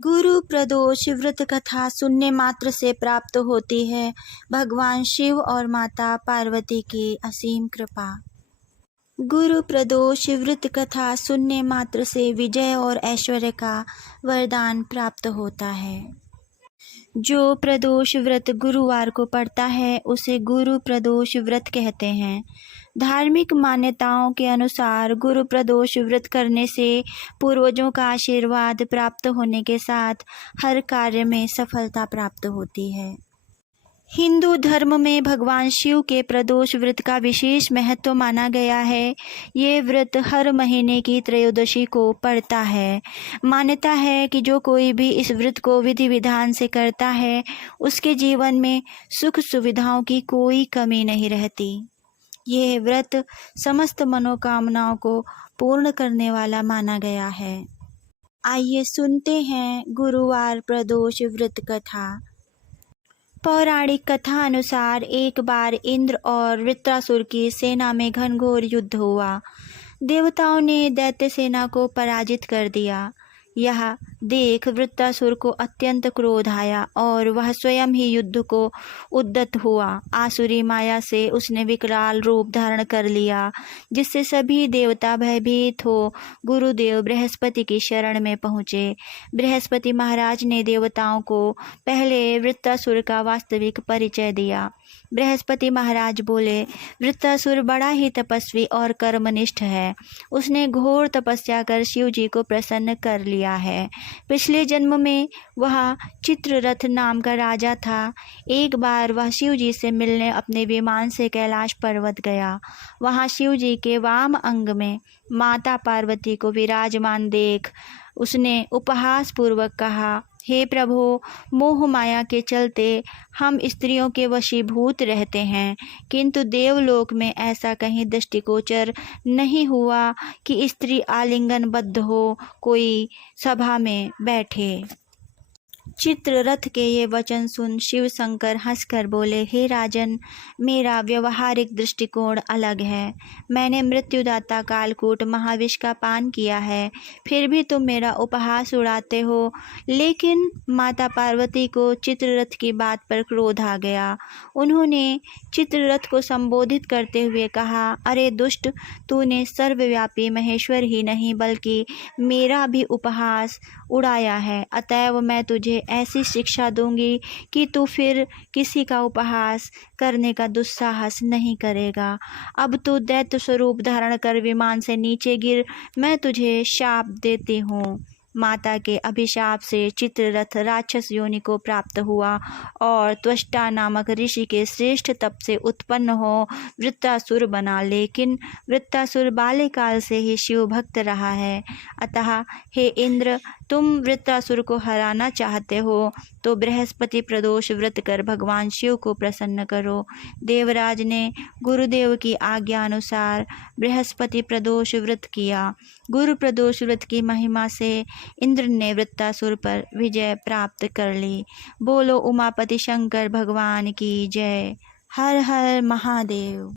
गुरु प्रदोष व्रत कथा सुनने मात्र से प्राप्त होती है भगवान शिव और माता पार्वती की असीम कृपा। गुरु प्रदोष व्रत कथा सुनने मात्र से विजय और ऐश्वर्य का वरदान प्राप्त होता है। जो प्रदोष व्रत गुरुवार को पड़ता है उसे गुरु प्रदोष व्रत कहते हैं। धार्मिक मान्यताओं के अनुसार गुरु प्रदोष व्रत करने से पूर्वजों का आशीर्वाद प्राप्त होने के साथ हर कार्य में सफलता प्राप्त होती है। हिंदू धर्म में भगवान शिव के प्रदोष व्रत का विशेष महत्व माना गया है। ये व्रत हर महीने की त्रयोदशी को पड़ता है। मान्यता है कि जो कोई भी इस व्रत को विधि विधान से करता है उसके जीवन में सुख सुविधाओं की कोई कमी नहीं रहती। यह व्रत समस्त मनोकामनाओं को पूर्ण करने वाला माना गया है। आइए सुनते हैं गुरुवार प्रदोष व्रत कथा। पौराणिक कथा अनुसार एक बार इंद्र और वृत्रासुर की सेना में घनघोर युद्ध हुआ। देवताओं ने दैत्य सेना को पराजित कर दिया। यह देख वृत्रासुर को अत्यंत क्रोध आया और वह स्वयं ही युद्ध को उद्यत हुआ। आसुरी माया से उसने विकराल रूप धारण कर लिया, जिससे सभी देवता भयभीत हो गुरुदेव बृहस्पति की शरण में पहुँचे। बृहस्पति महाराज ने देवताओं को पहले वृत्रासुर का वास्तविक परिचय दिया। बृहस्पति महाराज बोले, वृत्रासुर बड़ा ही तपस्वी और कर्मनिष्ठ है। उसने घोर तपस्या कर शिव जी को प्रसन्न कर लिया है। पिछले जन्म में वह चित्ररथ नाम का राजा था। एक बार वह शिव जी से मिलने अपने विमान से कैलाश पर्वत गया। वहाँ शिव जी के वाम अंग में माता पार्वती को विराजमान देख उसने उपहास पूर्वक कहा, हे प्रभु, मोह माया के चलते हम स्त्रियों के वशीभूत रहते हैं, किंतु देवलोक में ऐसा कहीं दृष्टिगोचर नहीं हुआ कि स्त्री आलिंगनबद्ध हो कोई सभा में बैठे। चित्ररथ के ये वचन सुन शिव शंकर हंसकर बोले, हे राजन, मेरा व्यवहारिक दृष्टिकोण अलग है। मैंने मृत्युदाता कालकूट महाविष का पान किया है, फिर भी तुम मेरा उपहास उड़ाते हो। लेकिन माता पार्वती को चित्ररथ की बात पर क्रोध आ गया। उन्होंने चित्ररथ को संबोधित करते हुए कहा, अरे दुष्ट, तूने सर्वव्यापी महेश्वर ही नहीं बल्कि मेरा भी उपहास उड़ाया है। अतएव मैं तुझे ऐसी शिक्षा दूंगी कि तू फिर किसी का उपहास करने का दुस्साहस नहीं करेगा। अब तू दैत्य स्वरूप धारण कर विमान से नीचे गिर, मैं तुझे शाप देती हूँ। माता के अभिशाप से चित्ररथ राक्षस योनि को प्राप्त हुआ और त्वष्टा नामक ऋषि के श्रेष्ठ तप से उत्पन्न हो वृत्रासुर बना। लेकिन वृत्रासुर बाल्यकाल से ही शिव भक्त रहा है। अतः हे इंद्र, तुम वृत्रासुर को हराना चाहते हो तो बृहस्पति प्रदोष व्रत कर भगवान शिव को प्रसन्न करो। देवराज ने गुरुदेव की आज्ञा अनुसार बृहस्पति प्रदोष व्रत किया। गुरु प्रदोष व्रत की महिमा से इंद्र ने वृत्रासुर पर विजय प्राप्त कर ली। बोलो उमापति शंकर भगवान की जय। हर हर महादेव।